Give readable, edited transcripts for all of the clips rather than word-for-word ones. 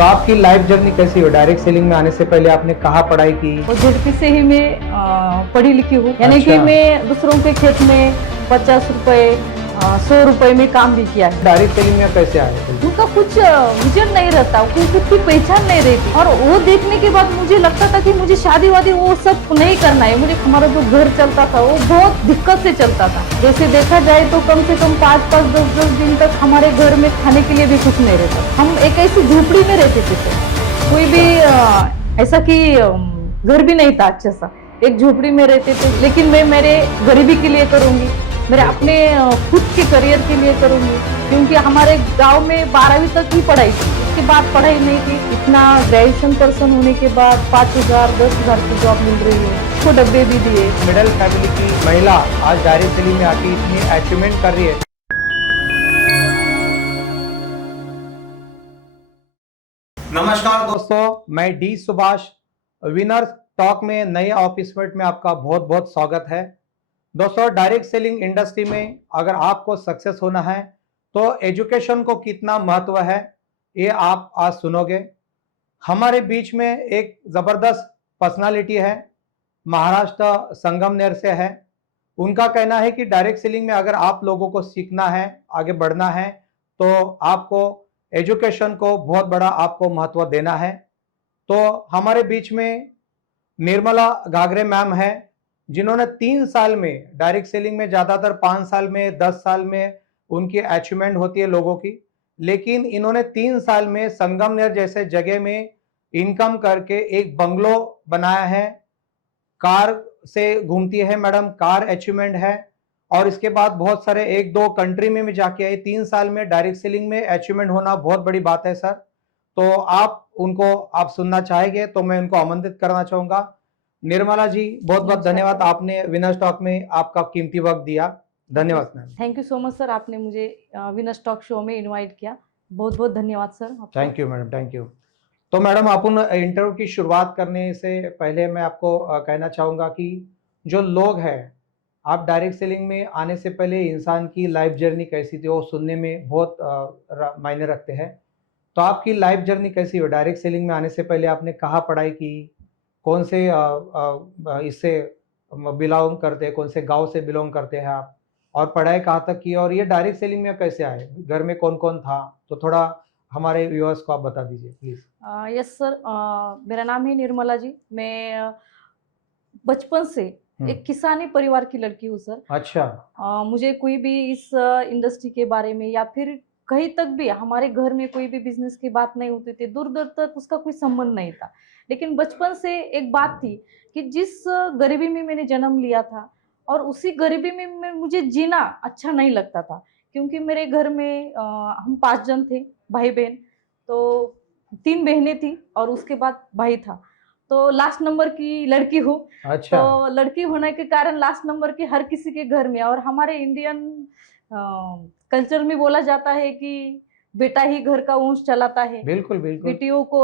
तो आपकी life journey कैसी हो? डायरेक्ट सेलिंग में आने से पहले आपने कहाँ पढ़ाई की? और झेडपी से ही मैं पढ़ी लिखी हूँ, यानी कि अच्छा। मैं दूसरों के खेत में 50 रुपए 100 रुपए में काम भी किया है। डायरेक्ट सेलिंग में कैसे आए? उनका कुछ विजन नहीं रहता, उनकी खुद की पहचान नहीं रहती, और वो देखने के बाद मुझे लगता था कि मुझे शादी वादी वो सब नहीं करना है। मुझे हमारा जो घर चलता था वो बहुत दिक्कत से चलता था। जैसे देखा जाए तो कम से कम 5-5 10-10 दिन तक हमारे घर में खाने के लिए भी कुछ नहीं रहता। हम एक ऐसी झोपड़ी में रहते थे सर। कोई भी ऐसा कि घर भी नहीं था अच्छा सा, एक झोपड़ी में रहते थे। लेकिन मैं मेरे गरीबी के लिए करूंगी, मेरे अपने खुद के करियर के लिए करूंगी, क्योंकि हमारे गांव में 12वीं तक ही पढ़ाई थी, उसके बाद पढ़ाई नहीं की। इतना ग्रेजुएशन पर्सन होने के बाद 5,000 10,000 की जॉब मिल रही है, उसको डब्बे भी दिए। मिडिल फैमिली की महिला आज डायरेक्ट सेलिंग में आके इतनी अचीवमेंट कर रही है। नमस्कार दोस्तों, मैं डी सुभाष विनर्स टॉक में नए ऑफिसमेट में आपका बहुत बहुत स्वागत है। दोस्तों, डायरेक्ट सेलिंग इंडस्ट्री में अगर आपको सक्सेस होना है तो एजुकेशन को कितना महत्व है ये आप आज सुनोगे। हमारे बीच में एक जबरदस्त पर्सनालिटी है, महाराष्ट्र संगमनेर से है। उनका कहना है कि डायरेक्ट सेलिंग में अगर आप लोगों को सीखना है, आगे बढ़ना है, तो आपको एजुकेशन को बहुत बड़ा आपको महत्व देना है। तो हमारे बीच में निर्मला घाघरे मैम है, जिन्होंने 3 साल में डायरेक्ट सेलिंग में, ज्यादातर 5 साल में 10 साल में उनकी अचीवमेंट होती है लोगों की, लेकिन इन्होंने 3 साल में संगमनेर जैसे जगह में इनकम करके एक बंगलो बनाया है। कार से घूमती है मैडम, कार अचीवमेंट है। और इसके बाद बहुत सारे 1-2 कंट्री में भी जाके आई। 3 साल में डायरेक्ट सेलिंग में अचीवमेंट होना बहुत बड़ी बात है सर। तो आप सुनना चाहेंगे तो मैं उनको आमंत्रित करना चाहूंगा। निर्मला जी, बहुत बहुत धन्यवाद, आपने विनर स्टॉक में आपका कीमती वक्त दिया। धन्यवाद ma'am. Thank you so much sir, आपने मुझे विनर्स टॉक शो में इनवाइट किया। बहुत बहुत धन्यवाद सर आपका। Thank you madam, thank you. तो मैडम, अपन इंटरव्यू की शुरुआत करने से पहले मैं आपको कहना चाहूंगा कि जो लोग हैं, आप डायरेक्ट सेलिंग में आने से पहले इंसान की लाइफ जर्नी कैसी थी वो सुनने में बहुत मायने रखते हैं। तो आपकी लाइफ जर्नी कैसी हो? डायरेक्ट सेलिंग में आने से पहले आपने कहाँ पढ़ाई की, कौन से इससे बिलोंग करते हैं, कौन से गांव से बिलोंग करते हैं आप, और पढ़ाई कहाँ तक की, और ये डायरेक्ट सेलिंग में कैसे आए, घर में कौन कौन था? तो थोड़ा हमारे व्यूअर्स को आप बता दीजिए प्लीज। यस सर, मेरा नाम है निर्मला जी। मैं बचपन से एक किसानी परिवार की लड़की हूँ सर। अच्छा। मुझे कोई भी इस इंडस्ट्री के बारे में या फिर कहीं तक भी हमारे घर में कोई भी बिजनेस की बात नहीं होती थी, दूर दूर तक उसका कोई संबंध नहीं था। लेकिन बचपन से एक बात थी कि जिस गरीबी में मैंने जन्म लिया था, और उसी गरीबी में मुझे जीना अच्छा नहीं लगता था, क्योंकि मेरे घर में हम 5 जन थे, भाई बहन। तो 3 बहनें थी और उसके बाद भाई था। तो लास्ट नंबर की लड़की हूँ। अच्छा। तो लड़की होने के कारण लास्ट नंबर की हर किसी के घर में, और हमारे इंडियन कल्चर में बोला जाता है कि बेटा ही घर का वंश चलाता है। बिल्कुल बिल्कुल। बेटियों को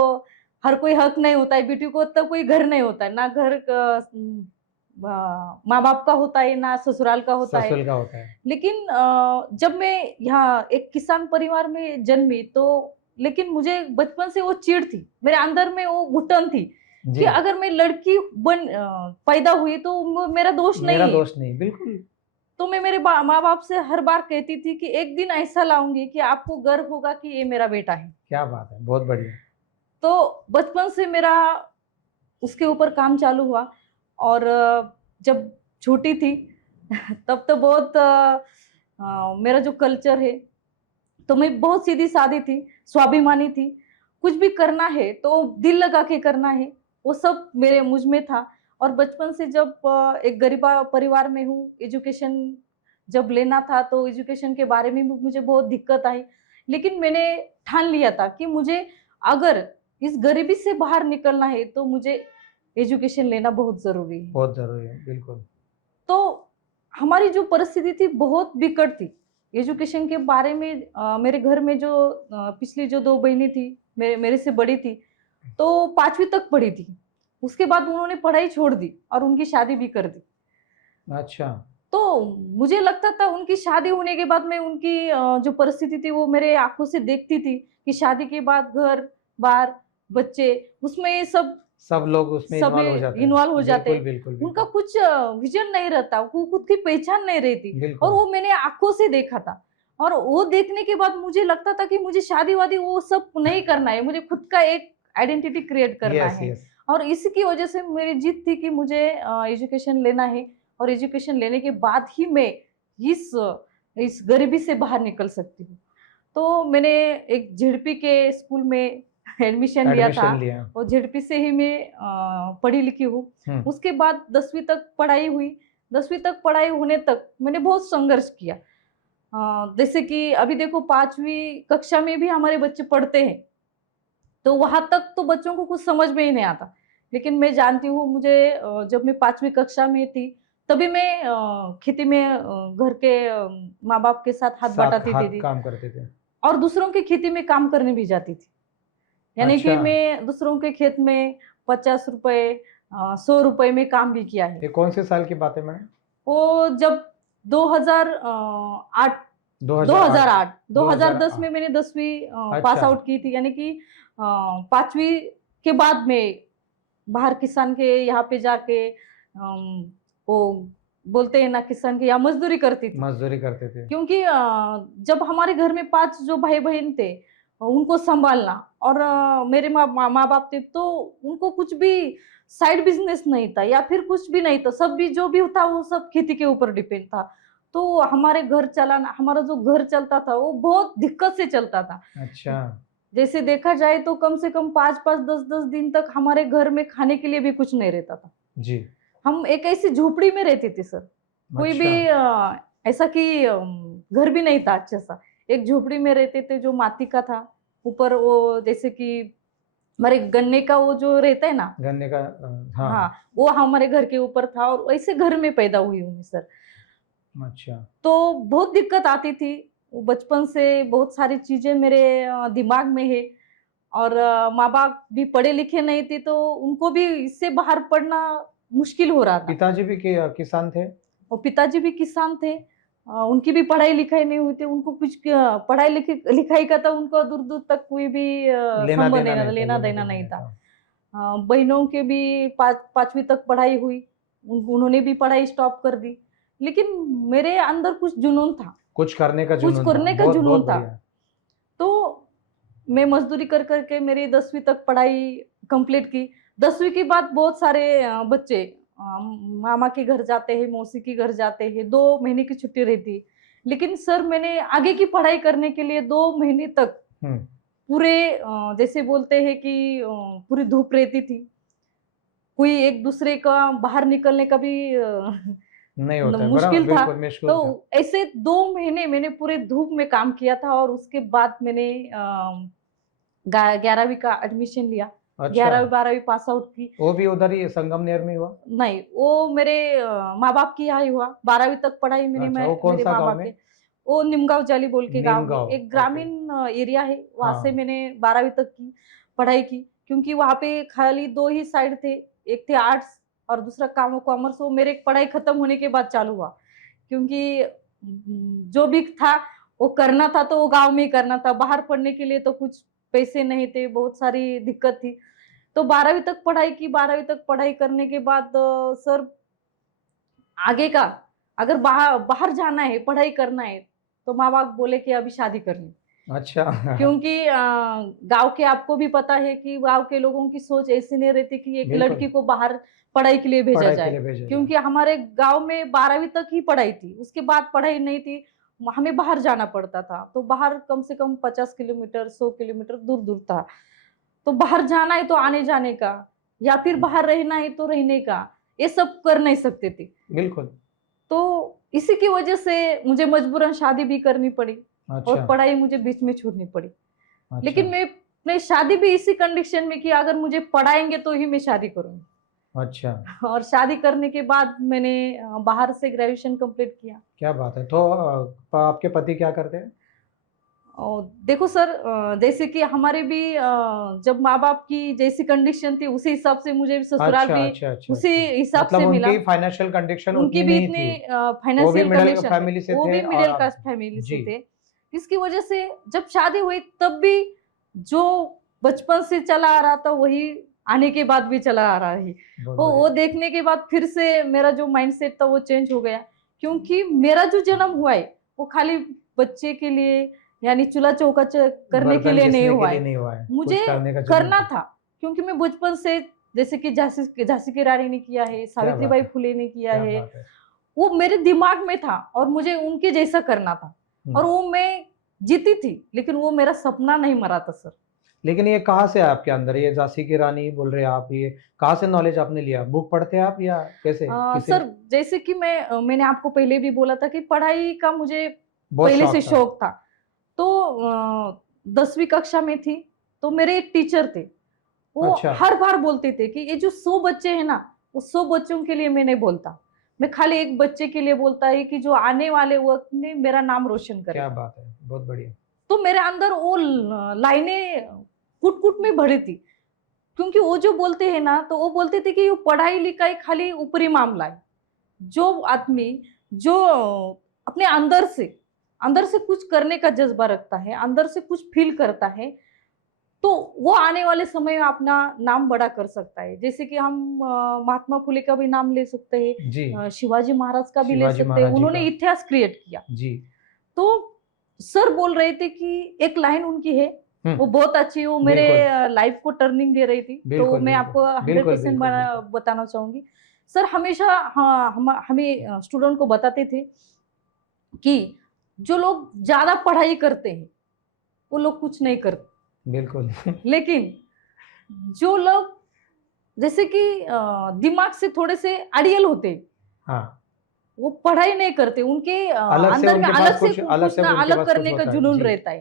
हर कोई हक नहीं होता है, बेटियों को तब कोई घर नहीं होता है, ना घर माँ बाप का होता है, ना ससुराल का होता है। ससुर का होता है। लेकिन जब मैं यहाँ एक किसान परिवार में जन्मी, तो लेकिन मुझे बचपन से वो चिढ़ थी, मेरे अंदर में वो घुटन थी कि अगर मैं लड़की पैदा हुई तो मेरा दोष नहीं मेरा है। दोस्त नहीं, बिल्कुल। तो मैं मेरे माँ बाप से हर बार कहती थी कि एक दिन ऐसा लाऊंगी कि आपको गर्व होगा कि ये मेरा बेटा है। क्या बात है, बहुत बढ़िया। तो बचपन से मेरा उसके ऊपर काम चालू हुआ। और जब छोटी थी तब तो बहुत मेरा जो कल्चर है, तो मैं बहुत सीधी सादी थी, स्वाभिमानी थी। कुछ भी करना है तो दिल लगा के करना है, वो सब मेरे मुझ में था। और बचपन से जब एक गरीबा परिवार में हूँ, एजुकेशन जब लेना था तो एजुकेशन के बारे में भी मुझे बहुत दिक्कत आई। लेकिन मैंने ठान लिया था कि मुझे अगर इस गरीबी से बाहर निकलना है तो मुझे एजुकेशन लेना बहुत जरूरी है। बहुत जरूरी है, बिल्कुल। तो हमारी जो परिस्थिति थी बहुत विकट थी एजुकेशन के बारे में। मेरे घर में जो पिछली जो 2 बहनें थी, मेरे से बड़ी थी, तो 5वीं तक पढ़ी थी। उसके बाद उन्होंने पढ़ाई छोड़ दी और उनकी शादी भी कर दी। अच्छा। तो मुझे लगता था उनकी शादी होने के बाद मैं उनकी जो परिस्थिति थी वो मेरे आंखों से देखती थी कि शादी के बाद घर बार बच्चे उसमें सब लोग उसमें सब इन्वॉल्व हो जाते हैं। इन्वॉल्व हो जाते हैं। बिल्कुल बिल्कुल उनका बिल्कुल कुछ विजन नहीं रहता, वो खुद की पहचान नहीं रहती। और बिल्कुल। वो मैंने आंखों से देखा था, और वो देखने के बाद मुझे लगता था कि मुझे शादी वादी वो सब नहीं करना है, मुझे खुद का एक आइडेंटिटी क्रिएट करना यस है। यस। और इसकी वजह से मेरी जिद थी कि मुझे एजुकेशन लेना है, और एजुकेशन लेने के बाद ही मैं इस इस गरीबी से बाहर निकल सकती हूँ। तो मैंने एक झेडपी के स्कूल में एडमिशन लिया था, एडमिशन लिया। और झेडपी से ही मैं पढ़ी लिखी हूँ। उसके बाद 10वीं तक पढ़ाई हुई। 10वीं तक पढ़ाई होने तक मैंने बहुत संघर्ष किया। जैसे कि अभी देखो 5वीं कक्षा में भी हमारे बच्चे पढ़ते हैं, तो वहां तक तो बच्चों को कुछ समझ में ही नहीं आता। लेकिन मैं जानती हूँ, मुझे जब मैं 5वीं कक्षा में थी तभी मैं खेती में घर के माँ बाप के साथ हाथ साथ बटाती हाथ थी, काम करते थे। और दूसरों की खेती में काम करने भी जाती थी। यानी कि अच्छा, मैं दूसरों के खेत में 50 रुपए 100 रुपए में काम भी किया है। ये कौन से साल की बात है मैडम? वो जब 2008 2008। 2010 में मैंने 10वीं पास अच्छा। आउट की थी। यानी कि 5वीं के बाद में बाहर किसान के यहाँ पे जाके वो बोलते हैं ना, किसान के यहाँ मजदूरी करती थी। मजदूरी करते थे। क्योंकि जब हमारे घर में 5 जो भाई बहन थे, उनको संभालना, और मेरे माँ बाप थे, तो उनको कुछ भी साइड बिजनेस नहीं था या फिर कुछ भी नहीं था। सब भी जो भी था वो सब खेती के ऊपर डिपेंड था। तो हमारे घर चलाना, हमारा जो घर चलता था वो बहुत दिक्कत से चलता था। अच्छा। जैसे देखा जाए तो कम से कम 5-5 10-10 दिन तक हमारे घर में खाने के लिए भी कुछ नहीं रहता था। जी। हम एक ऐसी झोपड़ी में रहते थे सर। कोई अच्छा। भी ऐसा कि घर भी नहीं था अच्छा सा। एक झोपड़ी में रहते थे जो माटी का था। ऊपर वो जैसे कि हमारे गन्ने का वो जो रहता है ना, गन्ने का हाँ। हाँ, वो हमारे घर के ऊपर था, और ऐसे घर में पैदा हुई हूँ मैं सर। अच्छा। तो बहुत दिक्कत आती थी। वो बचपन से बहुत सारी चीजें मेरे दिमाग में है। और माँ बाप भी पढ़े लिखे नहीं थे, तो उनको भी इससे बाहर पढ़ना मुश्किल हो रहा था। पिताजी भी किसान थे? और पिताजी भी किसान थे। उनकी भी पढ़ाई लिखाई नहीं हुई थी। उनको कुछ पढ़ाई लिखाई का तो उनको दूर दूर तक कोई भी संबंध लेना देना नहीं था। बहनों के भी 5वीं तक पढ़ाई हुई, उन्होंने भी पढ़ाई स्टॉप कर दी। लेकिन मेरे अंदर कुछ जुनून था, कुछ करने का कुछ जुनून था। करने का बहुत जुनून बहुत था। बढ़िया। तो मैं मजदूरी कर करके मेरी 10वीं तक पढ़ाई कंप्लीट की। 10वीं के बाद बहुत सारे बच्चे मामा के घर जाते हैं, मौसी के घर जाते हैं, 2 महीने की छुट्टी रहती है। लेकिन सर मैंने आगे की पढ़ाई करने के लिए 2 महीने तक पूरे जैसे बोलते हैं कि पूरी धूप रहती थी। कोई एक दूसरे का बाहर निकलने का भी नहीं होता है, बड़ा मुश्किल था। बिल्कुल मुश्किल तो था। ऐसे 2 महीने मैंने पूरे धूप में काम किया था, और उसके बाद मैंने 11वीं का एडमिशन लिया। अच्छा। 11वीं 12वीं पास आउट की। वो भी उधर ही संगमनेर में हुआ? नहीं, वो मेरे माँ बाप की यहाँ ही हुआ। 12वीं तक पढ़ाई मैंने अच्छा, वो कौन मेरे सा माँ गांव बाप में? के, वो निमगांव जाली बोल के गांव में, नीमगांव, एक ग्रामीण एरिया है, वहां से हाँ। मैंने 12वीं तक की पढ़ाई की। क्योंकि वहां पे खाली 2 ही साइड थे, एक थे आर्ट्स और दूसरा कॉमर्स। वो मेरे पढ़ाई खत्म होने के बाद चालू हुआ। क्योंकि जो भी था वो करना था तो वो गांव में ही करना था। बाहर पढ़ने के लिए तो कुछ पैसे नहीं थे, बहुत सारी दिक्कत थी। तो 12वीं तक पढ़ाई की। 12वीं तक पढ़ाई करने के बाद सर आगे का अगर बाहर बाहर जाना है, पढ़ाई करना है, तो माँ बाप बोले कि अभी शादी करनी। अच्छा। क्योंकि गांव के आपको भी पता है कि गांव के लोगों की सोच ऐसी नहीं रहती कि एक बिल्कुल। लड़की को बाहर पढ़ाई के लिए भेजा पढ़ाई के जाए। लिए भेजा जाए। क्योंकि हमारे गांव में 12वीं तक ही पढ़ाई थी, उसके बाद पढ़ाई नहीं थी। हमें बाहर जाना पड़ता था। तो बाहर कम से कम 50 किलोमीटर 100 किलोमीटर दूर दूर था। तो बाहर जाना है तो आने जाने का, या फिर बाहर रहना है तो रहने का, ये सब कर नहीं सकते थे। बिल्कुल। तो इसी की वजह से मुझे मजबूरन शादी भी करनी पड़ी, और अच्छा। पढ़ाई मुझे बीच में छोड़नी पड़ी। अच्छा। लेकिन मैं शादी भी इसी कंडीशन में की, अगर मुझे पढ़ाएंगे तो ही मैं शादी करूंगी। अच्छा, और शादी करने के बाद मैंने बाहर से ग्रेजुएशन कंप्लीट किया। क्या बात है। तो आपके पति क्या करते हैं? और देखो सर, जैसे कि हमारे भी जब माँ बाप की जैसी कंडीशन थी उसी हिसाब से मुझे ससुराल अच्छा भी अच्छा अच्छा उसी अच्छा। हिसाब मतलब से मिला। उनकी फाइनेंशियल कंडीशन उनकी उतनी भी नहीं इतनी थी। वो भी फाइनेंशियल मिडिल कंडीशन फैमिली से वो थे भी और मिडिल आप? क्लास फैमिली से जी। थे। इसकी वजह से जब शादी हुई तब भी जो बचपन से चला आ रहा था वही आने के बाद भी चला आ रहा है। बहुत वो बढ़िया। देखने के बाद फिर से मेरा जो माइंडसेट था वो चेंज हो गया, क्योंकि मेरा जो जन्म हुआ है वो खाली बच्चे के लिए यानी चूल्हा चौका करने के बर्तन लिए नहीं घिसने हुआ के लिए है, नहीं हुआ है, मुझे कुछ करने का जुनून करना था। था। क्योंकि मैं बचपन से जैसे कि झांसी की रानी ने किया है, बात सावित्रीबाई है, फुले ने किया क्या है, बात है। वो मेरे दिमाग में था और मुझे उनके जैसा करना था। और वो मैं जीती थी, लेकिन वो मेरा सपना नहीं मरा था सर। लेकिन ये कहाँ से आपके अंदर, ये झांसी की रानी बोल रहे हैं आप, ये कहाँ से नॉलेज आपने लिया? बुक पढ़ते हैं आप या कैसे, किसी सर जैसे कि मैंने आपको पहले भी बोला था कि पढ़ाई का मुझे बहुत पहले से शौक था? शौक था। तो 10वीं कक्षा में थी तो मेरे एक टीचर थे, वो अच्छा, हर बार बोलते थे कि ये जो 100 बच्चे हैं ना, वो 100 बच्चों के लिए मैं नहीं बोलता, मैं खाली एक बच्चे के लिए बोलता है कि जो आने वाले वक्त में मेरा नाम रोशन करे। क्या बात है, बहुत बढ़िया। तो मेरे अंदर वो लाइनें कुट कुट में भरी थी, क्योंकि वो जो बोलते हैं ना, तो वो बोलते थे कि वो पढ़ाई लिखाई खाली ऊपरी मामला है। जो आदमी जो अपने अंदर से कुछ करने का जज्बा रखता है, अंदर से कुछ फील करता है, तो वो आने वाले समय में अपना नाम बड़ा कर सकता है। जैसे कि हम महात्मा फुले का भी नाम ले सकते हैं, जी, शिवाजी महाराज का भी ले शिवाजी सकते हैं, महाराज जी उन्होंने का। इतिहास क्रिएट किया। जी। तो सर बोल रहे थे कि एक लाइन उनकी है, वो बहुत अच्छी है, वो मेरे बिल्कुल लाइफ को टर्निंग दे रही थी, तो बिल्कुल मैं बिल्कुल आपको 100% बिल्कुल बिल्कुल बिल्कुल। बताना चाहूंगी। सर हमेशा हाँ हमें स्टूडेंट को बताते थे कि जो लोग ज्यादा पढ़ाई करते हैं वो लोग कुछ नहीं करते, बिल्कुल लेकिन जो लोग जैसे कि दिमाग से थोड़े से अड़ियल होते हैं, हाँ, वो पढ़ाई नहीं करते, उनके अलग से अंदर में उनके पास कुछ, अलग कुछ से ना उनके अलग पास कुछ करने का होता है। जुनून जी। रहता है।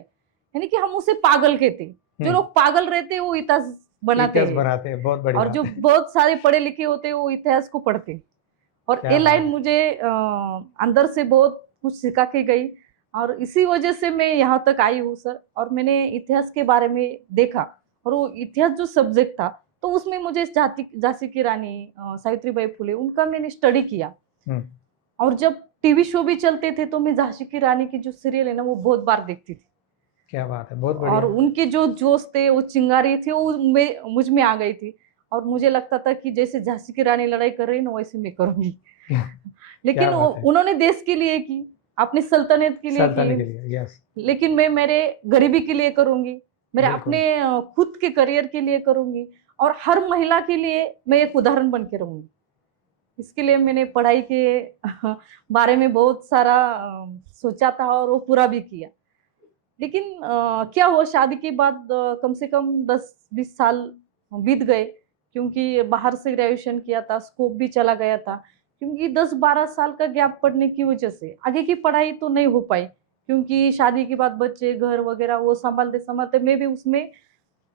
यानी कि हम उसे पागल कहते हैं। जो लोग पागल रहते हैं वो इतिहास बनाते इतिहास हैं, बनाते हैं, बहुत बड़ी और बात जो है। बहुत सारे पढ़े लिखे होते हैं वो इतिहास को पढ़ते हैं। और क्या ये बात लाइन है। मुझे अंदर से बहुत कुछ सिखा के गई, और इसी वजह से मैं यहाँ तक आई हूँ सर। और मैंने इतिहास के बारे में देखा, और वो इतिहास जो सब्जेक्ट था, तो उसमें मुझे झांसी की रानी, सावित्रीबाई फुले, उनका मैंने स्टडी किया। और जब टीवी शो भी चलते थे तो मैं झांसी की रानी की जो सीरियल है ना, वो बहुत बार देखती थी। क्या बात है, बहुत और बढ़िया। उनके जो जोश थे, वो चिंगारी थी, वो मुझ में आ गई थी। और मुझे लगता था कि जैसे झांसी की रानी लड़ाई कर रही है ना, वैसे मैं करूंगी। क्या लेकिन बात है, उन्होंने देश के लिए की, अपनी सल्तनत के लिए सल्तनत की, के लिए, यस। लेकिन मैं मेरे गरीबी के लिए करूंगी, मेरे बिल्कुल। अपने खुद के करियर के लिए करूंगी, और हर महिला के लिए मैं एक उदाहरण बन के रहूंगी। इसके लिए मैंने पढ़ाई के बारे में बहुत सारा सोचा था, और वो पूरा भी किया। लेकिन क्या हुआ, शादी के बाद कम से कम 10-20 साल बीत गए, क्योंकि बाहर से ग्रेजुएशन किया था, स्कोप भी चला गया था। क्योंकि 10-12 साल का गैप पड़ने की वजह से आगे की पढ़ाई तो नहीं हो पाई, क्योंकि शादी के बाद बच्चे, घर वगैरह वो संभालते संभालते मैं भी उसमें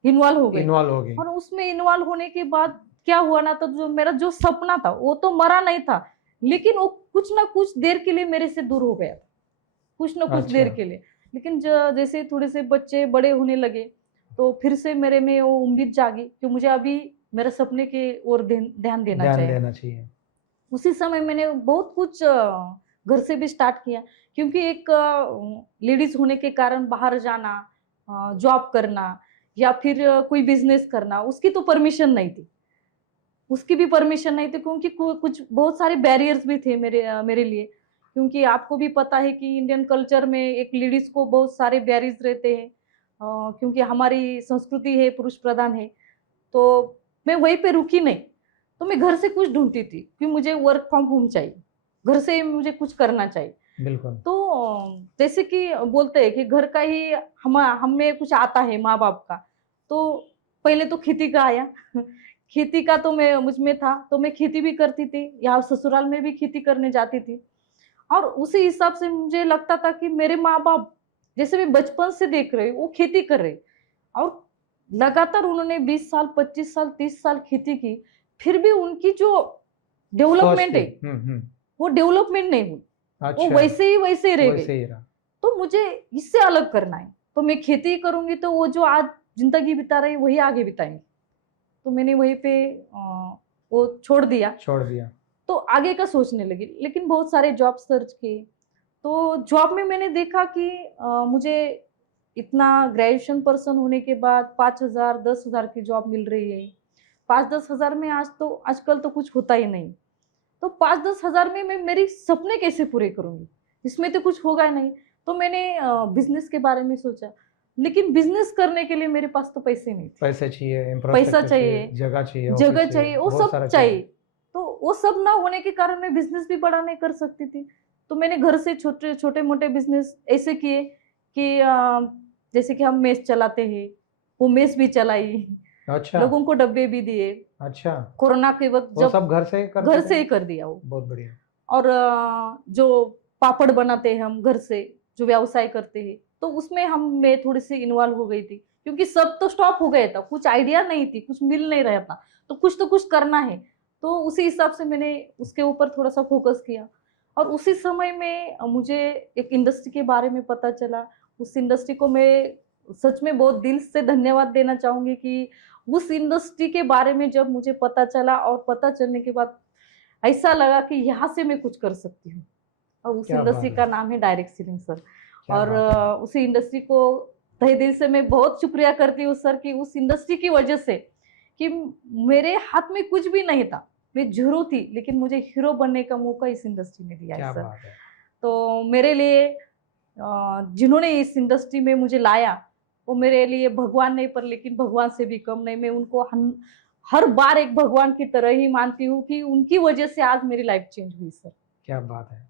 इन्वॉल्व हो गई। इन्वॉल्व हो गई। और उसमें इन्वॉल्व होने के बाद क्या हुआ ना, तो जो मेरा जो सपना था वो तो मरा नहीं था, लेकिन वो कुछ ना कुछ देर के लिए मेरे से दूर हो गया था, कुछ ना कुछ देर अच्छा, के लिए। लेकिन जैसे थोड़े से बच्चे बड़े होने लगे, तो फिर से मेरे में वो उम्मीद जागी कि मुझे अभी मेरे सपने की ओर ध्यान देना ध्यान चाहिए। देना चाहिए। उसी समय मैंने बहुत कुछ घर से भी स्टार्ट किया, क्योंकि एक लेडीज होने के कारण बाहर जाना, जॉब करना, या फिर कोई बिजनेस करना, उसकी तो परमिशन नहीं थी, उसकी भी परमिशन नहीं थी, क्योंकि कुछ बहुत सारे बैरियर्स भी थे मेरे लिए। क्योंकि आपको भी पता है कि इंडियन कल्चर में एक लेडीज को बहुत सारे बैरियर्स रहते हैं, क्योंकि हमारी संस्कृति है पुरुष प्रधान है। तो मैं वहीं पे रुकी नहीं, तो मैं घर से कुछ ढूंढती थी कि मुझे वर्क फ्रॉम होम चाहिए, घर से ही मुझे कुछ करना चाहिए। बिल्कुल। तो जैसे कि बोलते हैं कि घर का ही हमें कुछ आता है माँ बाप का, तो पहले तो खेती का आया। खेती का तो मैं मुझ में था, तो मैं खेती भी करती थी, यहाँ ससुराल में भी खेती करने जाती थी। और उसी हिसाब से मुझे लगता था कि मेरे माँ बाप जैसे मैं बचपन से देख रही हूँ वो खेती कर रहे, और लगातार उन्होंने 20 साल, 25 साल, 30 साल खेती की, फिर भी उनकी जो सोच डेवलपमेंट थी। है वो डेवलपमेंट नहीं हुई, वो अच्छा, वैसे ही रह गई। वैसे ही रहा। तो मुझे इससे अलग करना है, तो मैं खेती करूंगी, तो वो जो आज जिंदगी बिता रही वही आगे बिताएंगे। तो मैंने वहीं पे वो छोड़ दिया, छोड़ दिया। तो आगे का सोचने लगी। लेकिन बहुत सारे जॉब सर्च किए, तो जॉब में मैंने देखा कि मुझे इतना ग्रेजुएशन पर्सन होने के बाद 5,000 10,000 की जॉब मिल रही है। 5-10 हज़ार में आजकल तो कुछ होता ही नहीं। तो 5-10 हज़ार में मैं मेरी सपने कैसे पूरे करूंगी, इसमें तो कुछ होगा ही नहीं। तो मैंने बिजनेस के बारे में सोचा, लेकिन बिजनेस करने के लिए मेरे पास तो पैसे नहीं थे। पैसे चाहिए, पैसा इंफ्रास्ट्रक्चर चाहिए, जगह चाहिए, जगह ऑफिस चाहिए, वो बहुत सब सारा चाहिए। तो वो सब ना होने के कारण मैं बिजनेस भी बड़ा नहीं कर सकती थी। तो मैंने घर से छोटे छोटे मोटे बिजनेस ऐसे किए कि जैसे कि हम मेस चलाते हैं, वो मेस भी चलाई, अच्छा लोगों को डब्बे भी दिए। अच्छा, कोरोना के वक्त वो जब सब घर से करते घर थे? से ही कर दिया वो। बहुत बढ़िया। और जो पापड़ बनाते हैं हम घर से, जो व्यवसाय करते हैं, तो उसमें मैं थोड़ी सी इन्वॉल्व हो गई थी, क्योंकि सब तो स्टॉप हो गया था, कुछ आइडिया नहीं थी, कुछ मिल नहीं रहा था, तो कुछ करना है। तो उसी हिसाब से मैंने उसके ऊपर थोड़ा सा फोकस किया। और उसी समय में मुझे एक इंडस्ट्री के बारे में पता चला। उस इंडस्ट्री को मैं सच में बहुत दिल से धन्यवाद देना चाहूंगी कि उस इंडस्ट्री के बारे में जब मुझे पता चला, और पता चलने के बाद ऐसा लगा कि यहाँ से मैं कुछ कर सकती हूँ। और उस क्या इंडस्ट्री बात का है, नाम है डायरेक्ट सेलिंग सर। क्या और बात है। उसी इंडस्ट्री को तहे दिल से मैं बहुत शुक्रिया करती हूँ सर, कि उस इंडस्ट्री की वजह से, कि मेरे हाथ में कुछ भी नहीं था, मैं जीरो थी, लेकिन मुझे हीरो बनने का मौका इस इंडस्ट्री ने दिया है क्या सर। बात है। तो मेरे लिए जिन्होंने इस इंडस्ट्री में मुझे लाया, वो मेरे लिए भगवान नहीं, पर लेकिन भगवान से भी कम नहीं। मैं उनको हर बार एक भगवान की तरह ही मानती हूँ, कि उनकी वजह से आज मेरी लाइफ चेंज हुई सर। क्या बात है।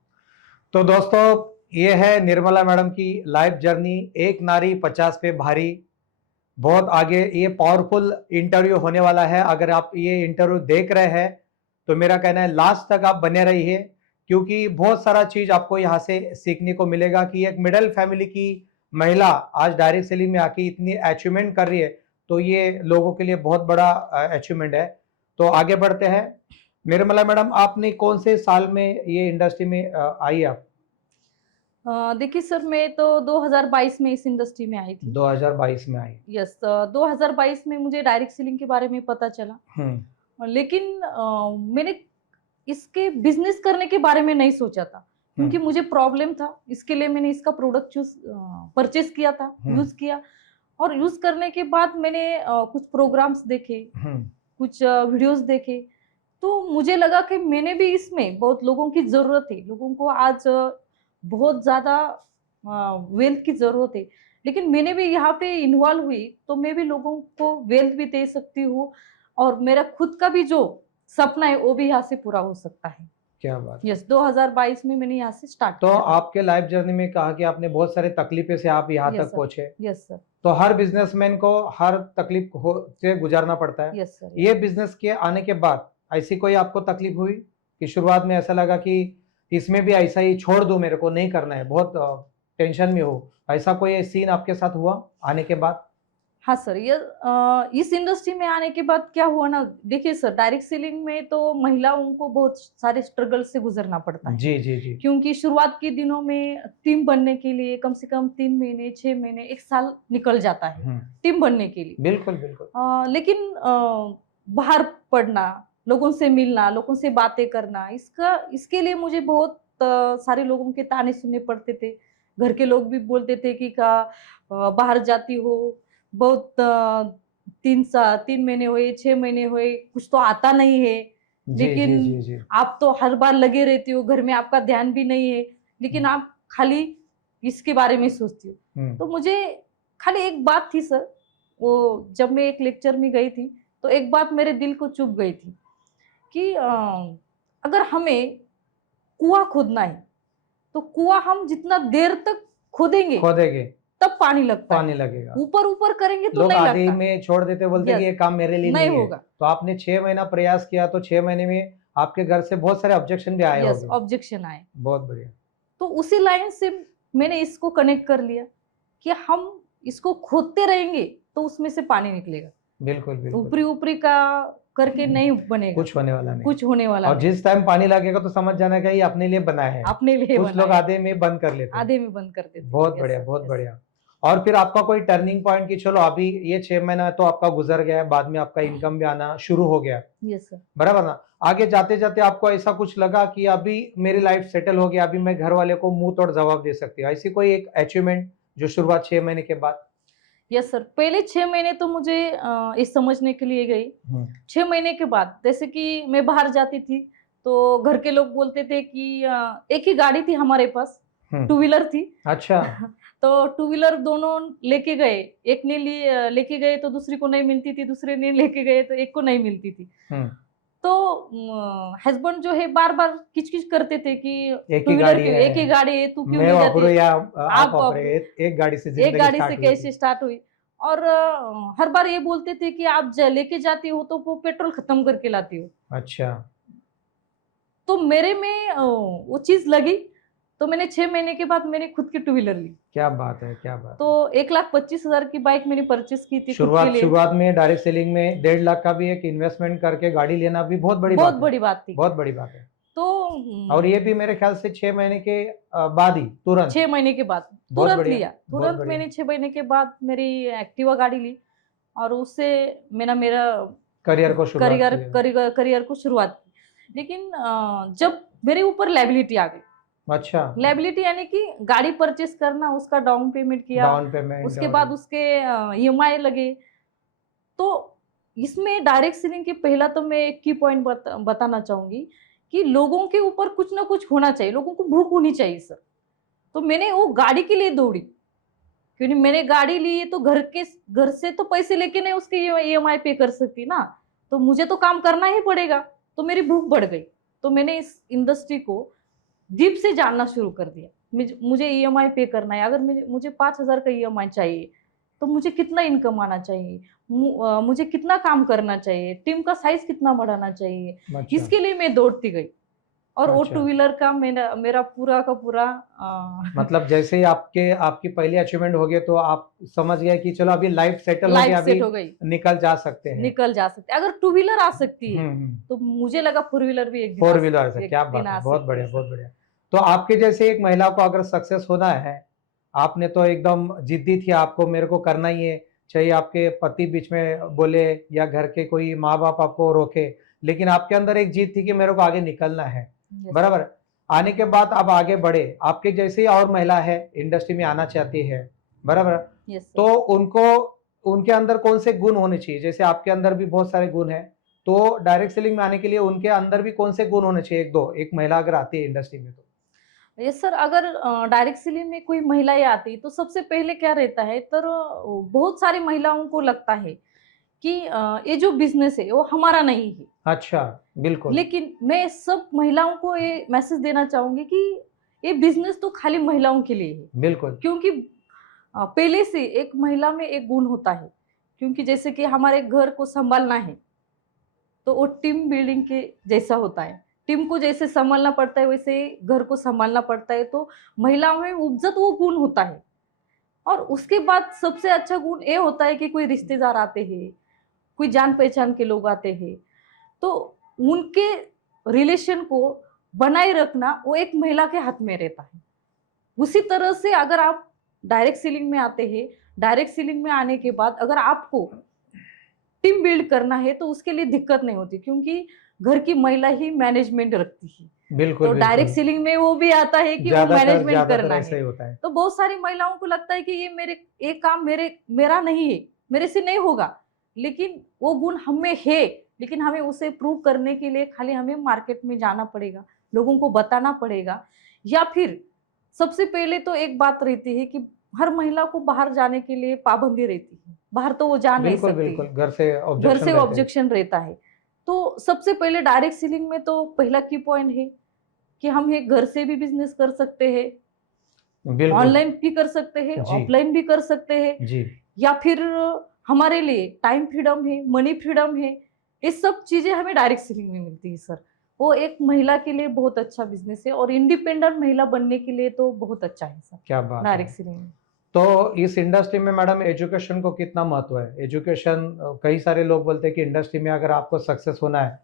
तो दोस्तों, ये है निर्मला मैडम की लाइफ जर्नी, एक नारी 50 पे भारी। बहुत आगे ये पावरफुल इंटरव्यू होने वाला है। अगर आप ये इंटरव्यू देख रहे हैं तो मेरा कहना है लास्ट तक आप बने रहिए, क्योंकि बहुत सारा चीज आपको यहाँ से सीखने को मिलेगा कि एक मिडिल फैमिली की महिला आज डायरेक्ट सेलिंग में आके इतनी अचीवमेंट कर रही है, तो ये लोगों के लिए बहुत बड़ा अचीवमेंट है। तो आगे बढ़ते हैं। निर्मला मैडम, आपने कौन से साल में ये इंडस्ट्री में आई आप? देखिए सर, मैं तो 2022 में इस इंडस्ट्री में आई थी। 2022 में आई। यस, 2022 में मुझे डायरेक्ट सेलिंग के बारे में पता चला। लेकिन मैंने इसके बिजनेस करने के बारे में नहीं सोचा था, क्योंकि मुझे प्रॉब्लम था। इसके लिए मैंने इसका प्रोडक्ट परचेस किया था, यूज किया। और यूज करने के बाद मैंने कुछ प्रोग्राम्स देखे, कुछ वीडियोस देखे, तो मुझे लगा कि मैंने भी इसमें बहुत लोगों की जरूरत है। लोगों को आज बहुत ज्यादा वेल्थ की जरूरत है, लेकिन मैंने भी यहाँ पे इन्वॉल्व हुई, तो मैं भी लोगों को वेल्थ भी दे सकती हूँ, और मेरा खुद का भी जो सपना है वो भी यहाँ से पूरा हो सकता है। क्या बात। यस, 2022 में मैंने यहाँ से स्टार्ट तो किया। आपके लाइफ जर्नी में कहा कि आपने बहुत सारे तकलीफें से आप यहाँ तक पहुंचे। Yes sir. तो हर बिजनेसमैन को हर तकलीफ से गुजरना पड़ता है। Yes sir. ये बिजनेस के आने के बाद ऐसी कोई आपको तकलीफ हुई कि शुरुआत में ऐसा लगा कि इसमें भी ऐसा ही छोड़ दूं, मेरे को नहीं करना है, बहुत टेंशन में हो, ऐसा कोई सीन आपके साथ हुआ आने के बाद? हाँ सर, ये इस इंडस्ट्री में आने के बाद क्या हुआ ना, देखिए सर, डायरेक्ट सेलिंग में तो महिलाओं को बहुत सारे स्ट्रगल से गुजरना पड़ता है। जी जी जी। क्योंकि शुरुआत के दिनों में टीम बनने के लिए कम से कम 3 महीने 6 महीने 1 साल निकल जाता है टीम बनने के लिए। बिल्कुल बिल्कुल। लेकिन बाहर पढ़ना, लोगों से मिलना, लोगों से बातें करना, इसके लिए मुझे बहुत सारे लोगों के ताने सुनने पड़ते थे। घर के लोग भी बोलते थे कि बाहर जाती हो, बहुत 3 महीने हुए, 6 महीने हुए, कुछ तो आता नहीं है, लेकिन जी, जी, जी। आप तो हर बार लगे रहती हो, घर में आपका ध्यान भी नहीं है, लेकिन आप खाली इसके बारे में सोचती हो। तो मुझे खाली एक बात थी सर, वो जब मैं एक लेक्चर में गई थी, तो एक बात मेरे दिल को चुभ गई थी कि अगर हमें कुआं खोदना है, तो कुआं हम जितना देर तक खोदेंगे तब पानी लगता है, लगेगा। ऊपर ऊपर करेंगे तो लोग नहीं आधे लगता। में छोड़ देते, बोलते कि ये काम मेरे लिए नहीं होगा। तो आपने 6 महीना प्रयास किया, तो 6 महीने में आपके घर से बहुत सारे ऑब्जेक्शन भी आए होंगे। ऑब्जेक्शन आए। बहुत बढ़िया। तो उसी लाइन से मैंने इसको कनेक्ट कर लिया कि हम इसको खोदते रहेंगे तो उसमें से पानी निकलेगा। बिल्कुल बिल्कुल। ऊपरी ऊपरी का करके नहीं बनेगा, कुछ होने वाला नहीं, कुछ होने वाला और नहीं। जिस टाइम पानी लगेगा तो समझ जाना कि ये अपने लिए बना है, अपने लिए कुछ लोग आधे में बंद कर लेते हैं। आधे में बंद कर देते। बहुत बढ़िया, बहुत बढ़िया। और फिर आपका कोई टर्निंग पॉइंट कि चलो अभी ये 6 महीना तो आपका गुजर गया है, बाद में आपका इनकम भी आना शुरू हो गया। Yes sir. बराबर ना? आगे जाते जाते आपको ऐसा कुछ लगा कि अभी मेरी लाइफ सेटल हो गया, अभी मैं घर वाले को मुंह तोड़ जवाब दे सकती हूँ, ऐसी कोई एक अचीवमेंट जो शुरुआत 6 महीने के बाद? यस सर, पहले 6 महीने तो मुझे इस समझने के लिए गई। 6 महीने के बाद जैसे कि मैं बाहर जाती थी तो घर के लोग बोलते थे कि एक ही गाड़ी थी हमारे पास, टू व्हीलर थी। अच्छा। तो टू व्हीलर दोनों लेके गए, एक ने लेके गए तो दूसरी को नहीं मिलती थी, दूसरे ने लेके गए तो एक को नहीं मिलती थी। तो हस्बैंड जो है बार बार किचकिच करते थे कि एक टू ही व्हीलर गाड़ी क्यों, है, एक ही गाड़ी है, तू क्यों मैं ले वापरू जाती है, या आप आप वापरे, एक गाड़ी से एक जिंदगी गाड़ी स्टार्ट से हुई थी। कैसे स्टार्ट हुई। और हर बार ये बोलते थे कि आप लेके जाती हो तो वो पेट्रोल खत्म करके लाती हो। अच्छा। तो मेरे में वो चीज लगी, तो मैंने 6 महीने के बाद मैंने खुद की टू व्हीलर ली। क्या बात है, क्या बात तो 1,25,000 की बाइक मैंने परचेस की थी है। खुद के लिए। शुरुआत में डायरेक्ट सेलिंग में 1.5 लाख का भी एक इन्वेस्टमेंट करके गाड़ी लेना भी बहुत बड़ी बहुत बात है। बड़ी बात थी। बहुत बड़ी बात है। तो और ये भी मेरे ख्याल से 6 महीने के बाद ही, तुरंत 6 महीने के बाद बहुत तुरंत बढ़िया, लिया। बहुत तुरंत बढ़िया। मैंने 6 महीने के बाद मेरी एक्टिवा गाड़ी ली और उससे मेरा करियर को शुरुआत करियर की है। करियर करियर को शुरुआत की। लेकिन जब मेरे ऊपर लायबिलिटी आ गई, अच्छा। लायबिलिटी यानी कि गाड़ी परचेस करना, उसका डाउन पेमेंट किया, डाउन पेमेंट उसके बाद उसके ईएमआई लगे। तो इसमें डायरेक्ट सेलिंग के पहला तो मैं एक की पॉइंट बताना चाहूंगी कि लोगों के ऊपर कुछ ना कुछ होना चाहिए, लोगों को भूख होनी चाहिए सर। तो मैंने वो गाड़ी के लिए दौड़ी, क्योंकि मैंने गाड़ी ली तो घर से तो पैसे लेके नहीं उसके ईएमआई पे कर सकती ना, तो मुझे तो काम करना ही पड़ेगा। तो मेरी भूख बढ़ गई, तो मैंने इस इंडस्ट्री को डीप से जानना शुरू कर दिया। मुझे ईएमआई पे करना है, अगर मुझे 5,000 का ईएमआई चाहिए तो मुझे कितना इनकम आना चाहिए, मुझे कितना काम करना चाहिए, टीम का साइज कितना बढ़ाना चाहिए। अच्छा। इसके लिए मैं दौड़ती गई। और वो अच्छा। टू व्हीलर का मेरा पूरा का पूरा मतलब जैसे ही आपकी पहली अचीवमेंट हो गई तो आप समझ गए कि चलो अभी लाइफ सेटल हो गया, लाइफ अभी सेट हो गई, निकल जा सकते हैं। निकल जा सकते। अगर टू व्हीलर आ सकती है तो मुझे लगा फोर व्हीलर भी एक दिन फोर व्हीलर से, क्या बात है, बहुत बढ़िया, बहुत बढ़िया। तो आपके जैसे एक महिला को अगर सक्सेस होना है, आपने तो एकदम जिद्दी थी, आपको मेरे को करना ही है, चाहे आपके पति बीच में बोले या घर के कोई माँ बाप आपको रोके, लेकिन आपके अंदर एक जीत थी कि मेरे को आगे निकलना है। बराबर। आने के बाद आप आगे बढ़े, आपके जैसे और महिला है इंडस्ट्री में आना चाहती है, बराबर। तो उनको उनके अंदर कौन से गुण होने चाहिए? जैसे आपके अंदर भी बहुत सारे गुण हैं, तो डायरेक्ट सेलिंग में आने के लिए उनके अंदर भी कौन से गुण होने चाहिए? एक महिला अगर आती है इंडस्ट्री में तो। यस सर, अगर डायरेक्ट सेलिंग में कोई महिलाएं आती तो सबसे पहले क्या रहता है, तो बहुत सारी महिलाओं को लगता है कि ये जो बिजनेस है वो हमारा नहीं है। अच्छा, बिल्कुल। लेकिन मैं सब महिलाओं को ये मैसेज देना चाहूंगी कि ये बिजनेस तो खाली महिलाओं के लिए है। बिल्कुल। क्योंकि पहले से एक महिला में एक गुण होता है, क्योंकि जैसे कि हमारे घर को संभालना है तो वो टीम बिल्डिंग के जैसा होता है। टीम को जैसे संभालना पड़ता है वैसे घर को संभालना पड़ता है। तो महिलाओं में उपजत वो गुण होता है। और उसके बाद सबसे अच्छा गुण ये होता है कि कोई रिश्तेदार आते हैं, कोई जान पहचान के लोग आते हैं, तो उनके रिलेशन को बनाए रखना वो एक महिला के हाथ में रहता है। उसी तरह से अगर आप डायरेक्ट सेलिंग में आते हैं, डायरेक्ट सेलिंग में आने के बाद अगर आपको टीम बिल्ड करना है तो उसके लिए दिक्कत नहीं होती, क्योंकि घर की महिला ही मैनेजमेंट रखती है। बिल्कुल। तो डायरेक्ट सेलिंग में वो भी आता है कि वो मैनेजमेंट करना ऐसा ही होता है। तो बहुत सारी महिलाओं को लगता है कि ये काम मेरा नहीं है, मेरे से नहीं होगा। लेकिन वो गुण हमें है, लेकिन हमें उसे प्रूव करने के लिए खाली हमें मार्केट में जाना पड़ेगा, लोगों को बताना पड़ेगा। या फिर सबसे पहले तो एक बात रहती है कि हर महिला को बाहर जाने के लिए पाबंदी रहती है, बाहर तो वो जा नहीं सकती। बिल्कुल, घर से ऑब्जेक्शन रहता है। तो सबसे पहले डायरेक्ट सेलिंग में तो पहला की पॉइंट है कि हम ये घर से भी बिजनेस कर सकते हैं, ऑनलाइन भी कर सकते हैं, ऑफलाइन भी कर सकते हैं जी। या फिर हमारे लिए टाइम फ्रीडम है, मनी फ्रीडम है, ये सब चीजें हमें डायरेक्ट सेलिंग में मिलती है सर। वो एक महिला के लिए बहुत अच्छा बिजनेस है और इंडिपेंडेंट महिला बनने के लिए तो बहुत अच्छा है सर। क्या बात डायरेक्ट सेलिंग में तो इस इंडस्ट्री में मैडम एजुकेशन को कितना महत्व है? एजुकेशन, कई सारे लोग बोलते हैं कि इंडस्ट्री में अगर आपको सक्सेस होना है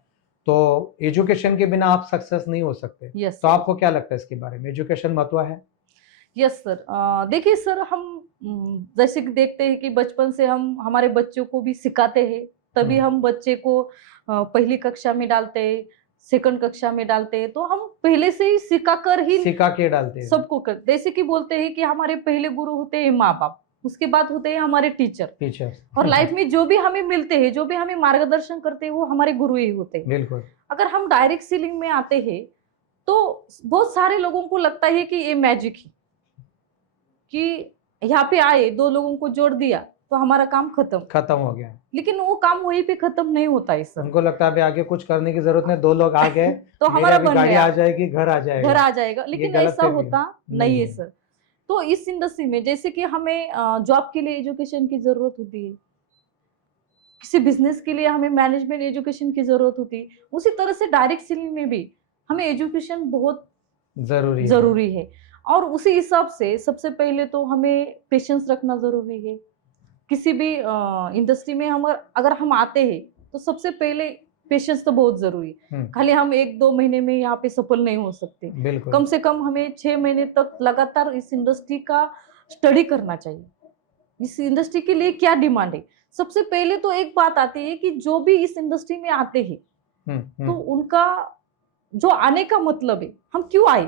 तो एजुकेशन के बिना आप सक्सेस नहीं हो सकते। यस तो आपको क्या लगता है इसके बारे में, एजुकेशन महत्व है? यस सर, देखिए सर, हम जैसे कि देखते हैं कि बचपन से हम हमारे बच्चों को भी सिखाते हैं, तभी हम बच्चे को पहली कक्षा में डालते हैं, सेकंड कक्षा में डालते हैं, तो हम पहले से ही सिखा कर ही सिखा के डालते हैं। सबको कर, जैसे कि बोलते हैं कि हमारे पहले गुरु होते हैं माँ बाप, उसके बाद होते हैं हमारे टीचर, और लाइफ में जो भी हमें मिलते हैं, जो भी हमें मार्गदर्शन करते हैं, वो हमारे गुरु ही होते हैं। बिल्कुल। अगर हम डायरेक्ट सेलिंग में आते हैं तो बहुत सारे लोगों को लगता है कि ये मैजिक है, कि यहाँ पे आए, 2 लोगों को जोड़ दिया तो हमारा काम खत्म हो गया। लेकिन वो काम वहीं पे खत्म नहीं होता है सर। उनको लगता है अभी आगे कुछ करने की जरूरत नहीं, 2 लोग आ गए तो हमारा बन गाड़ी गया, आ जाएगी, घर आ जाएगा। लेकिन गलत ऐसा फहमी होता नहीं है सर। तो इस इंडस्ट्री में जैसे कि हमें जॉब के लिए एजुकेशन की जरूरत होती है, किसी बिजनेस के लिए हमें मैनेजमेंट एजुकेशन की जरूरत होती है, उसी तरह से डायरेक्ट सेलिंग में भी हमें एजुकेशन बहुत जरूरी है। और उसी हिसाब से सबसे पहले तो हमें पेशेंस रखना जरूरी है। किसी भी इंडस्ट्री में हम अगर हम आते हैं तो सबसे पहले पेशेंस तो बहुत जरूरी है। खाली हम 1-2 महीने में यहाँ पे सफल नहीं हो सकते, कम से कम हमें 6 महीने तक लगातार इस इंडस्ट्री का स्टडी करना चाहिए। इस इंडस्ट्री के लिए क्या डिमांड है, सबसे पहले तो एक बात आती है कि जो भी इस इंडस्ट्री में आते हैं तो उनका जो आने का मतलब है, हम क्यों आए,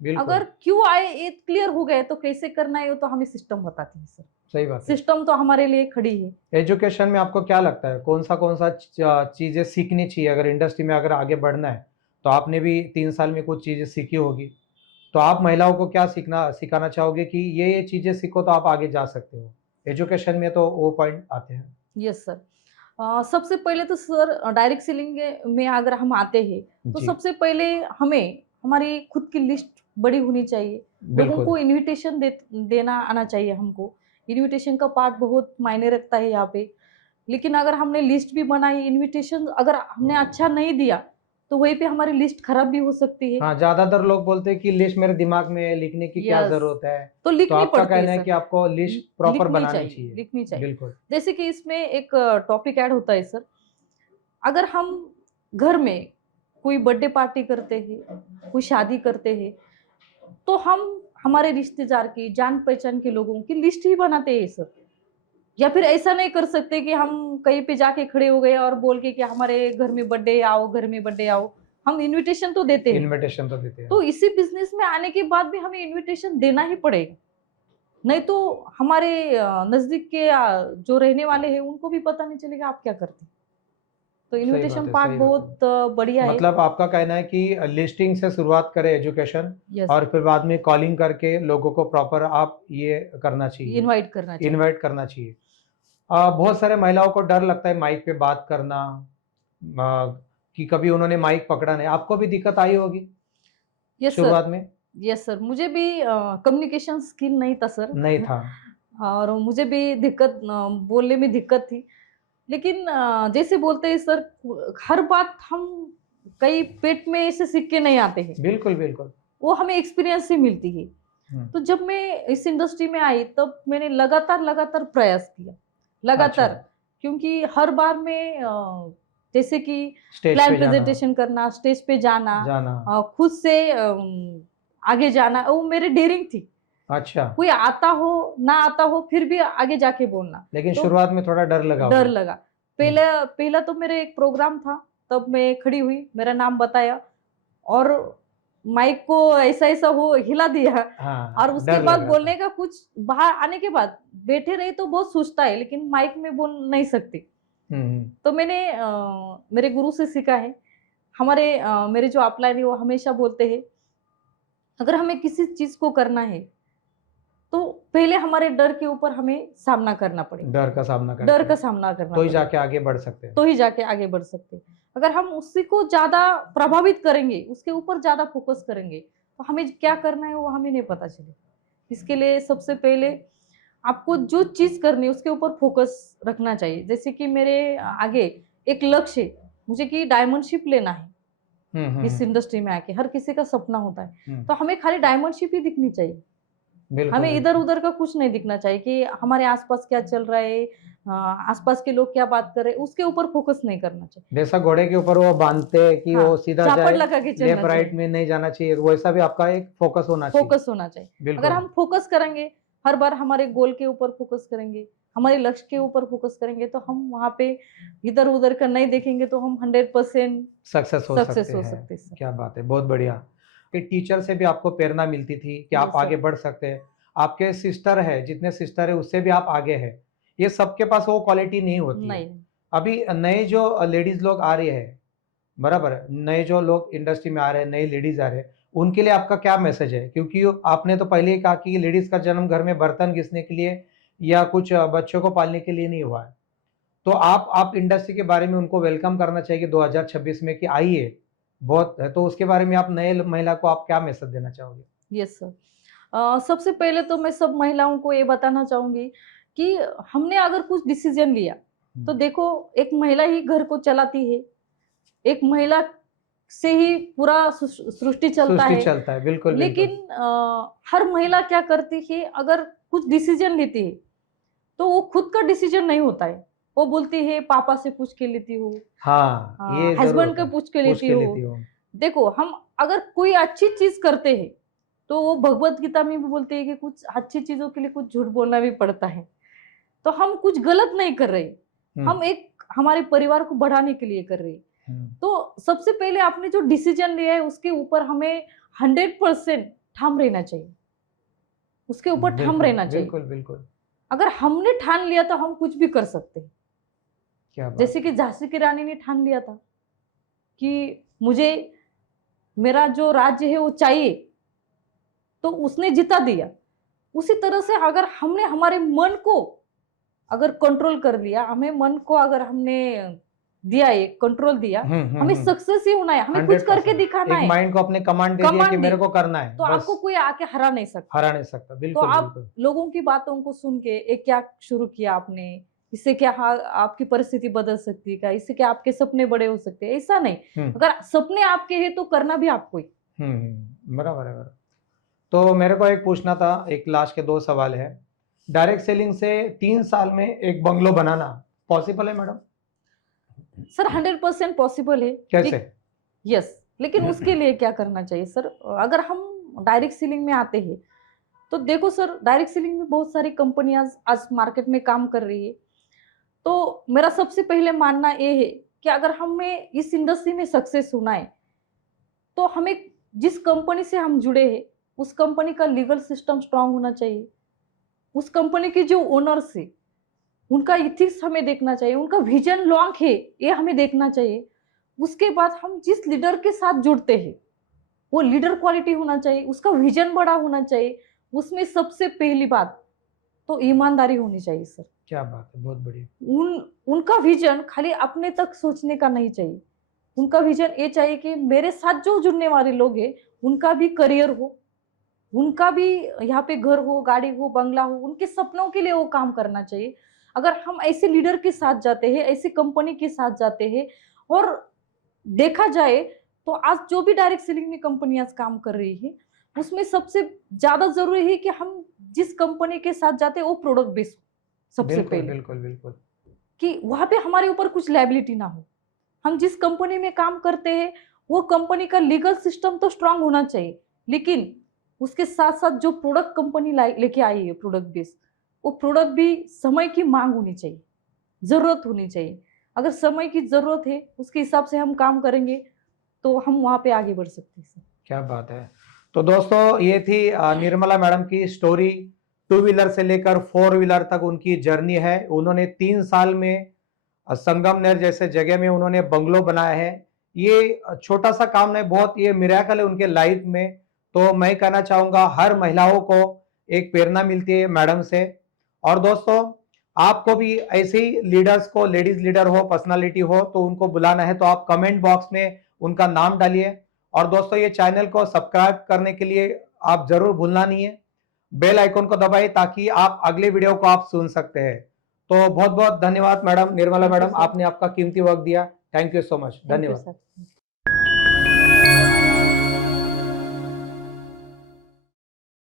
अगर क्यों आए ये क्लियर हो गए तो कैसे करना है वो तो हमें सिस्टम बताती है सर। सही बात है। सिस्टम तो हमारे लिए खड़ी है। एजुकेशन में आपको क्या लगता है कौन सा चीजें सीखनी चाहिए अगर इंडस्ट्री में अगर आगे बढ़ना है? तो आपने भी 3 साल में कुछ चीजें सीखी होगी, तो आप महिलाओं को क्या सिखाना चाहोगे कि ये चीजें सीखो तो आप आगे जा सकते हो? एजुकेशन में तो वो पॉइंट आते हैं। Yes sir. सबसे पहले तो सर डायरेक्ट सेलिंग में अगर हम आते हैं तो सबसे पहले हमें हमारी खुद की लिस्ट बड़ी होनी चाहिए। लोगों को इनविटेशन देना आना चाहिए। हमको इनविटेशन का पार्ट बहुत मायने रखता है यहाँ पे। लेकिन अगर हमने लिस्ट भी बनाई, इनविटेशन अगर हमने अच्छा नहीं दिया तो वहीं पे हमारी लिस्ट खराब भी हो सकती है। हाँ, ज्यादातर लोग बोलते हैं कि लिस्ट मेरे दिमाग में है, लिखने की क्या जरूरत है, तो लिखनी आपका पड़ती कहना है कि आपको लिस्ट प्रॉपर बनानी चाहिए। लिखनी चाहिए। बिल्कुल। जैसे कि इसमें एक टॉपिक ऐड होता है सर, अगर हम घर में कोई बर्थडे पार्टी करते हैं, कोई शादी करते हैं, तो हम हमारे रिश्तेदार की, जान पहचान के लोगों की लिस्ट ही बनाते हैं सर। या फिर ऐसा नहीं कर सकते कि हम कहीं पे जाके खड़े हो गए और बोल के कि हमारे घर में बर्थडे आओ, घर में बर्थडे आओ। हम इनविटेशन तो देते हैं। तो इसी बिजनेस में आने के बाद भी हमें इनविटेशन देना ही पड़ेगा, नहीं तो हमारे नजदीक के जो रहने वाले हैं उनको भी पता नहीं चलेगा आप क्या करते हैं। तो इनविटेशन पार्ट बहुत बढ़िया है। मतलब आपका कहना है कि लिस्टिंग से शुरुआत करें एजुकेशन, और फिर बाद में कॉलिंग करके लोगों को प्रॉपर आप ये करना चाहिए, इनवाइट करना चाहिए। बहुत सारे महिलाओं को डर लगता है माइक पे बात करना, कि कभी उन्होंने माइक पकड़ा नहीं। आपको भी दिक्कत आई होगी शुरुआत में? यस सर, मुझे भी कम्युनिकेशन स्किल नहीं था सर। नहीं था, और मुझे भी दिक्कत, बोलने में दिक्कत थी। लेकिन जैसे बोलते हैं सर, हर बात हम कई पेट में ऐसे सीख के नहीं आते हैं। बिल्कुल बिल्कुल, वो हमें एक्सपीरियंस से मिलती है। तो जब मैं इस इंडस्ट्री में आई तब मैंने लगातार प्रयास किया, लगातार। क्योंकि हर बार में जैसे कि प्लान प्रेजेंटेशन करना, स्टेज पे जाना, खुद से आगे जाना, वो मेरी डेयरिंग थी। अच्छा, कोई आता हो ना आता हो फिर भी आगे जाके बोलना। लेकिन तो शुरुआत में थोड़ा डर लगा। पहला तो मेरा एक प्रोग्राम था, तब मैं खड़ी हुई, मेरा नाम बताया और माइक को ऐसा हो हिला दिया। और उसके बाद बोलने का कुछ, बाहर आने के बाद बैठे रहे तो बहुत सोचता है, लेकिन माइक में बोल नहीं सकती। तो मैंने मेरे गुरु से सीखा है। मेरे जो अपलाइन है वो हमेशा बोलते हैं, अगर हमें किसी चीज को करना है तो पहले हमारे डर के ऊपर हमें सामना करना पड़ेगा। डर का सामना करना तो ही जाके आगे बढ़ सकते हैं। अगर हम उसी को ज्यादा प्रभावित करेंगे, उसके ऊपर ज्यादा फोकस करेंगे, तो हमें क्या करना है वो हमें नहीं पता चले। इसके लिए सबसे पहले आपको जो चीज करनी है उसके ऊपर फोकस रखना चाहिए। जैसे कि मेरे आगे एक लक्ष्य है, मुझे कि डायमंडशिप लेना है। इस इंडस्ट्री में आके हर किसी का सपना होता है, तो हमें खाली डायमंडशिप ही दिखनी चाहिए। हमें इधर उधर का कुछ नहीं दिखना चाहिए कि हमारे आसपास क्या चल रहा है, आसपास के लोग क्या बात कर रहे हैं, उसके ऊपर फोकस नहीं करना चाहिए। जैसा घोड़े के ऊपर वो बांधते हैं कि वो सीधा जाए, लेफ्ट राइट में नहीं जाना चाहिए, वैसा भी आपका एक फोकस होना चाहिए। अगर हम फोकस करेंगे, हर बार हमारे गोल के ऊपर फोकस करेंगे, हमारे लक्ष्य के ऊपर फोकस करेंगे तो हम वहाँ पे इधर उधर का नहीं देखेंगे तो हम 100% सक्सेस हो सक्सेस सकते हो हैं। सकते हैं सर। क्या बात है, बहुत बढ़िया। कि टीचर से भी आपको प्रेरणा मिलती थी कि आप Yes, आगे sir. बढ़ सकते हैं। आपके सिस्टर है, जितने सिस्टर है उससे भी आप आगे हैं। ये सबके पास वो क्वालिटी नहीं होती है। नहीं, अभी नए जो लेडीज लोग आ रही है, बराबर है, नए जो लोग इंडस्ट्री में आ रहे हैं, नई लेडीज आ रहे हैं, उनके लिए आपका क्या मैसेज है? क्योंकि आपने तो पहले ही कहा कि लेडीज का जन्म घर में बर्तन घिसने के लिए या कुछ बच्चों को पालने के लिए नहीं हुआ है। तो आप इंडस्ट्री के बारे में उनको वेलकम करना चाहिए 2026 में कि आइए, बहुत है। तो उसके बारे में आप नए महिला को आप क्या मैसेज देना चाहोगे? Yes sir. सबसे पहले तो मैं सब महिलाओं को ये बताना चाहूंगी कि हमने अगर कुछ डिसीजन लिया तो देखो, एक महिला ही घर को चलाती है, एक महिला से ही पूरा सृष्टि चलता सृष्टि है। चलता है, बिल्कुल लेकिन बिल्कुल। हर महिला क्या करती है, अगर कुछ डिसीजन लेती है तो वो खुद का डिसीजन नहीं होता है। वो बोलती है पापा से पूछ के लेती हूँ, हाँ, ये जरूर हस्बैंड होता को है। पूछ के पूछ लेती के हूँ। लेती हूँ। देखो, हम अगर कोई अच्छी चीज करते हैं तो वो भगवत गीता में भी बोलते हैं कि कुछ अच्छी चीजों के लिए कुछ झूठ बोलना भी पड़ता है। तो हम कुछ गलत नहीं कर रहे, हम एक हमारे परिवार को बढ़ाने के लिए कर रहे हैं। तो सबसे पहले आपने जो डिसीजन लिया है उसके ऊपर हमें 100% ठाम रहना चाहिए, उसके ऊपर ठाम बिल्कुल रहना चाहिए। बिल्कुल बिल्कुल। अगर हमने ठान लिया तो हम कुछ भी कर सकते हैं। क्या बात जैसे कि झांसी की रानी ने ठान लिया था कि मुझे मेरा जो राज्य है वो चाहिए, तो उसने जिता दिया। उसी तरह से अगर हमने हमारे मन को अगर कंट्रोल कर लिया, हमें मन को अगर हमने दिया, एक कंट्रोल दिया, हमें सक्सेस ही होना है, हमें कुछ करके 100%। दिखाना एक है, माइंड को अपने कमांड दे दिया कि कमांड दी, मेरे को करना है, तो बस। आपको कोई आके हरा नहीं सकता। हरा नहीं सकता, तो बिल्कुल आप बिल्कुल। लोगों की बातों को सुन के एक क्या शुरू किया आपने, इससे क्या आपकी परिस्थिति बदल सकती है क्या, इससे क्या आपके सपने बड़े हो सकते हैं? ऐसा नहीं, अगर सपने आपके हैं तो करना भी आपको ही। बराबर है, बराबर। तो मेरे को एक पूछना था, एक लास्ट के 2 सवाल है। डायरेक्ट सेलिंग से 3 साल में एक बंगलो बनाना पॉसिबल है मैडम? सर 100% पॉसिबल है। कैसे? यस, लेकिन उसके लिए क्या करना चाहिए सर? अगर हम डायरेक्ट सेलिंग में आते हैं तो देखो सर, डायरेक्ट सेलिंग में बहुत सारी कंपनियां आज मार्केट में काम कर रही है। तो मेरा सबसे पहले मानना ये है कि अगर हमें इस इंडस्ट्री में सक्सेस होना है तो हमें जिस कंपनी से हम जुड़े हैं उस कंपनी का लीगल सिस्टम स्ट्रांग होना चाहिए। उस कंपनी के जो ओनर्स है उनका इथिक्स हमें देखना चाहिए, उनका विजन लॉन्ग है ये हमें देखना चाहिए। उसके बाद हम जिस लीडर के साथ जुड़ते हैं वो लीडर क्वालिटी होना चाहिए, उसका विजन बड़ा होना चाहिए। उसमें सबसे पहली बात तो ईमानदारी होनी चाहिए सर। क्या बात है, बहुत बढ़िया। उनका विजन खाली अपने तक सोचने का नहीं चाहिए। उनका विजन ये चाहिए कि मेरे साथ जो जुड़ने वाले लोग हैं उनका भी करियर हो, उनका भी यहाँ पे घर हो, गाड़ी हो, बंगला हो, उनके सपनों के लिए वो काम करना चाहिए। अगर हम ऐसे लीडर के साथ जाते हैं, ऐसी कंपनी के साथ जाते हैं, और देखा जाए तो आज जो भी डायरेक्ट सेलिंग में कंपनियां काम कर रही है उसमें सबसे ज्यादा जरूरी है कि हम जिस कंपनी के साथ जाते हैं वो प्रोडक्ट बेस्ड सबसे बिल्कुल पहले, बिल्कुल बिल्कुल। कि वहां पे हमारे ऊपर कुछ लायबिलिटी ना हो। हम जिस कंपनी में काम करते हैं वो कंपनी का लीगल सिस्टम तो स्ट्रांग होना चाहिए, लेकिन उसके साथ साथ जो प्रोडक्ट कंपनी लेके आई है प्रोडक्ट बेस्ड, वो प्रोडक्ट भी समय की मांग होनी चाहिए, जरूरत होनी चाहिए। अगर समय की जरूरत है उसके हिसाब से हम काम करेंगे तो हम वहां पे आगे बढ़ सकते हैं। क्या बात है। तो दोस्तों, ये थी निर्मला मैडम की स्टोरी। 2 व्हीलर से लेकर 4 व्हीलर तक उनकी जर्नी है। उन्होंने 3 साल में संगमनेर जैसे जगह में उन्होंने बंगलो बनाया है। ये छोटा सा काम नहीं, बहुत ये मिरेकल है उनके लाइफ में। तो मैं कहना चाहूंगा हर महिलाओं को एक प्रेरणा मिलती है मैडम से। और दोस्तों, आपको भी ऐसे ही लीडर्स को, लेडीज लीडर हो, पर्सनालिटी हो, तो उनको बुलाना है तो आप कमेंट बॉक्स में उनका नाम डालिए। और दोस्तों, ये चैनल को सब्सक्राइब करने के लिए आप जरूर भूलना नहीं है, बेल आइकन को दबाइए ताकि आप अगले वीडियो को आप सुन सकते हैं। तो बहुत बहुत धन्यवाद मैडम, निर्मला मैडम, आपने आपका कीमती वक्त दिया। थैंक यू सो मच, धन्यवाद।